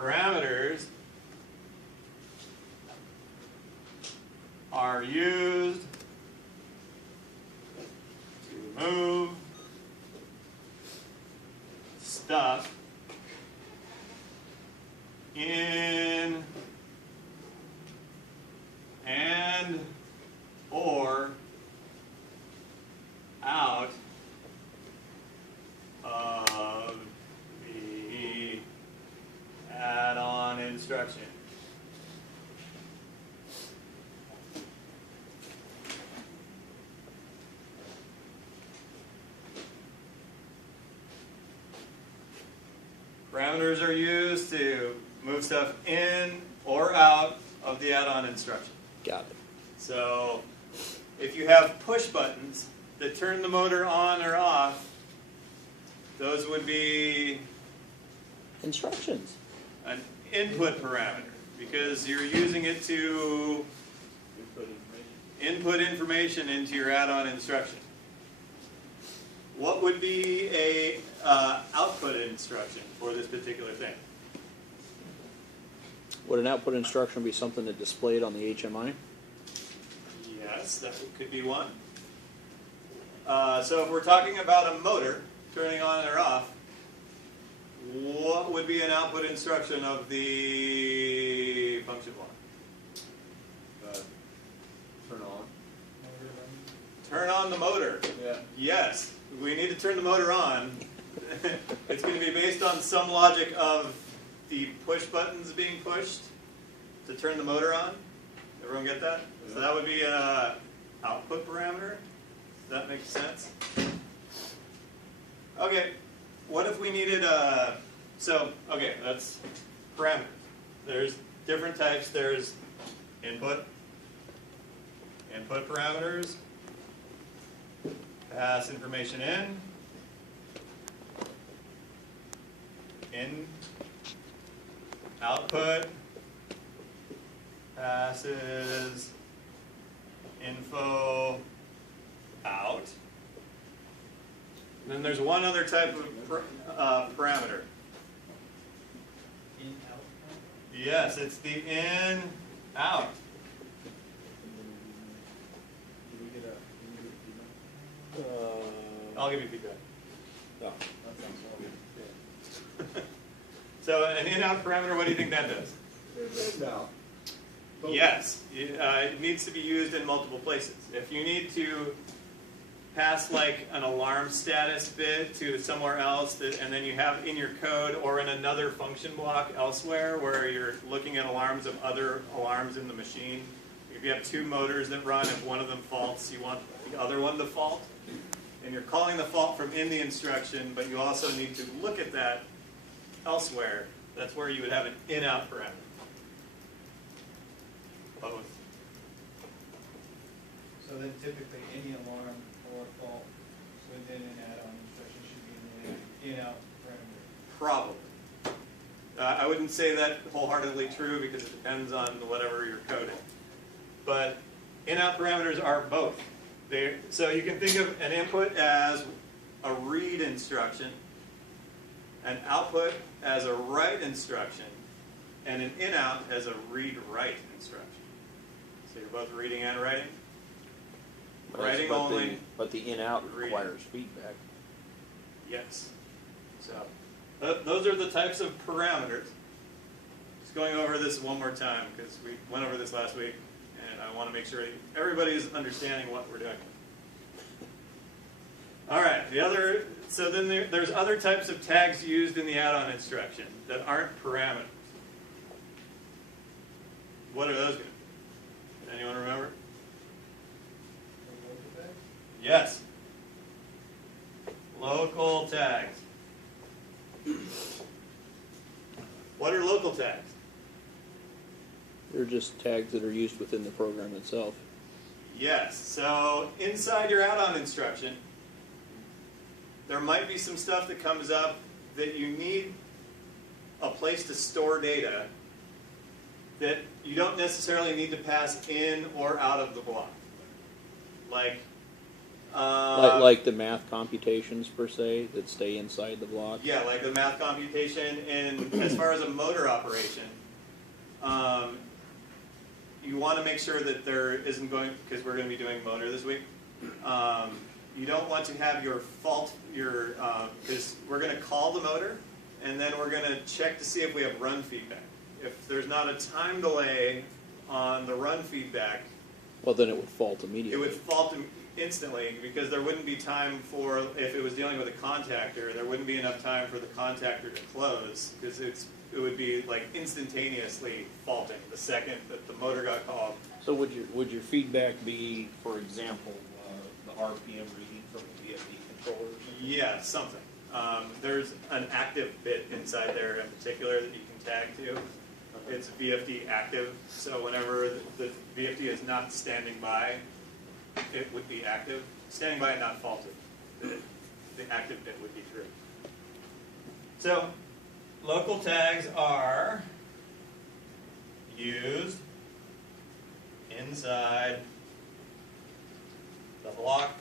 parameters are used to move stuff in and or out of the add-on instruction. Parameters are used to move stuff in or out of the add-on instruction. Got it. So if you have push buttons that turn the motor on or off, those would be Instructions. an input parameter because you're using it to input information into your add-on instruction. What would be a output instruction for this particular thing? Would an output instruction be something that displayed on the HMI? Yes, that could be one. So if we're talking about a motor turning on or off, what would be an output instruction of the function block? Turn on. Turn on the motor. Yeah. Yes, we need to turn the motor on. It's going to be based on some logic of the push buttons being pushed to turn the motor on. Everyone get that? Yeah. So that would be an output parameter. Does that make sense? Okay, what if we needed a, okay, that's parameters. There's different types. There's input parameters, pass information in, output, passes info out. And then there's one other type of parameter. In, out. Yes, it's the in, out. Do we get a feedback? I'll give you feedback. No. That sounds good. So an in-out parameter, what do you think that does? No. Yes, it needs to be used in multiple places. If you need to pass like an alarm status bit to somewhere else, and then you have in your code or in another function block elsewhere where you're looking at alarms of other alarms in the machine. If you have two motors that run, if one of them faults, you want the other one to fault. And you're calling the fault from in the instruction, but you also need to look at that elsewhere. That's where you would have an in-out parameter. Both. So then typically any alarm or fault within an add-on instruction should be an in-out parameter. Probably. I wouldn't say that wholeheartedly true because it depends on whatever you're coding. But in-out parameters are both. So you can think of an input as a read instruction, an output as a write instruction, and an in-out as a read-write instruction. So you're both reading and writing? Writing But only. But the in-out Reading. requires feedback. Yes. So those are the types of parameters. Just going over this one more time because we went over this last week and I want to make sure everybody's understanding what we're doing. All right, so then there's other types of tags used in the add-on instruction that aren't parameters. What are those going to be? Anyone remember? Yes. Local tags. What are local tags? They're just tags that are used within the program itself. Yes. So inside your add-on instruction, there might be some stuff that comes up that you need a place to store data that you don't necessarily need to pass in or out of the block. Like Like the math computations per se that stay inside the block. Yeah, like the math computation, and as far as a motor operation, you want to make sure that there isn't going, because we're going to be doing motor this week, you don't want to have your fault, because we're going to call the motor, and then we're going to check to see if we have run feedback. If there's not a time delay on the run feedback, Well, then it would fault immediately. it would fault instantly, because there wouldn't be time for, if it was dealing with a contactor, there wouldn't be enough time for the contactor to close, because it would be like instantaneously faulting the second that the motor got called. So would your feedback be, for example, the RPM reading from the VFD controller? or something? Yeah, something. There's an active bit inside there in particular that you can tag to. It's VFD active, so whenever the VFD is not standing by, it would be active. Standing by and not faulted. The active bit would be true. So, local tags are used inside the block